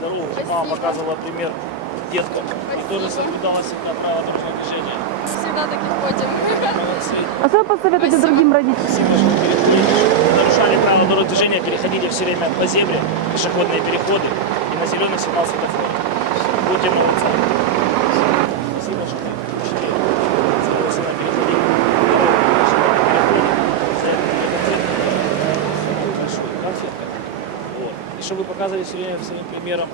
показывала пример деткам. И тоже соблюдала всегда правила дорожного движения. Всегда таки ходим. А что вы посоветуете Спасибо. другим родителям? Спасибо, что переходили. Не нарушали правила дорожного движения, переходили все время по зебре, пешеходные переходы и на зеленый сигнал светофора. Будьте молодцы. Спасибо, что вы учили. Соответственно, переходили дорогу, пешеходные переходы. За это мне конфетка. Большой конфетка. Вот. И чтобы вы показывали все время своим примером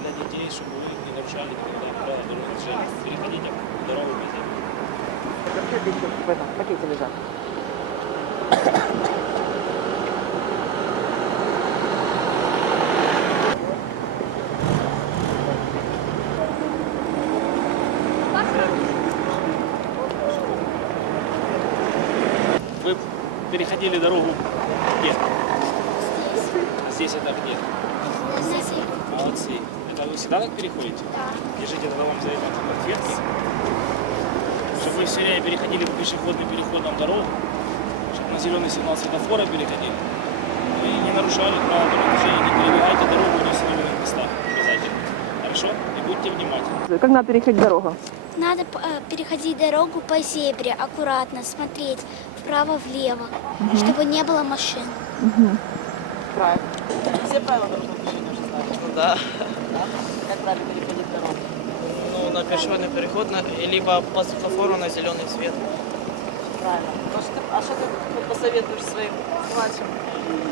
для детей, чтобы вы не нарушали никогда правила дорожного движения. Переходите зебре. Конфеты еще в этом пакете лежат. Вы переходили дорогу где? Здесь это где? Молодцы. Это вы всегда так переходите? Держите тогда вам за это конфетки. Чтобы вы все время переходили по пешеходным переходам дорогу, чтобы на зеленый сигнал светофора переходили. Ну и не нарушали правила дорожного движения, не перебегайте дорогу в неустановленных местах. Обязательно. Хорошо? И будьте внимательны. Как надо переходить дорогу? Надо э, переходить дорогу по зебре, аккуратно, смотреть вправо-влево, чтобы не было машин. Правильно. Все правила дорожного движения уже знаете. Ну да. Как правильно переходить дорогу? Ну, на пешеходный переход, на, либо по светофору на зеленый свет. Правильно. Ну, что ты- а что ты посоветуешь своим младшим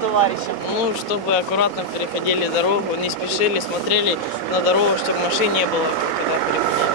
товарищам? Ну, чтобы аккуратно переходили дорогу, не спешили, смотрели на дорогу, чтобы машин не было, когда переходили.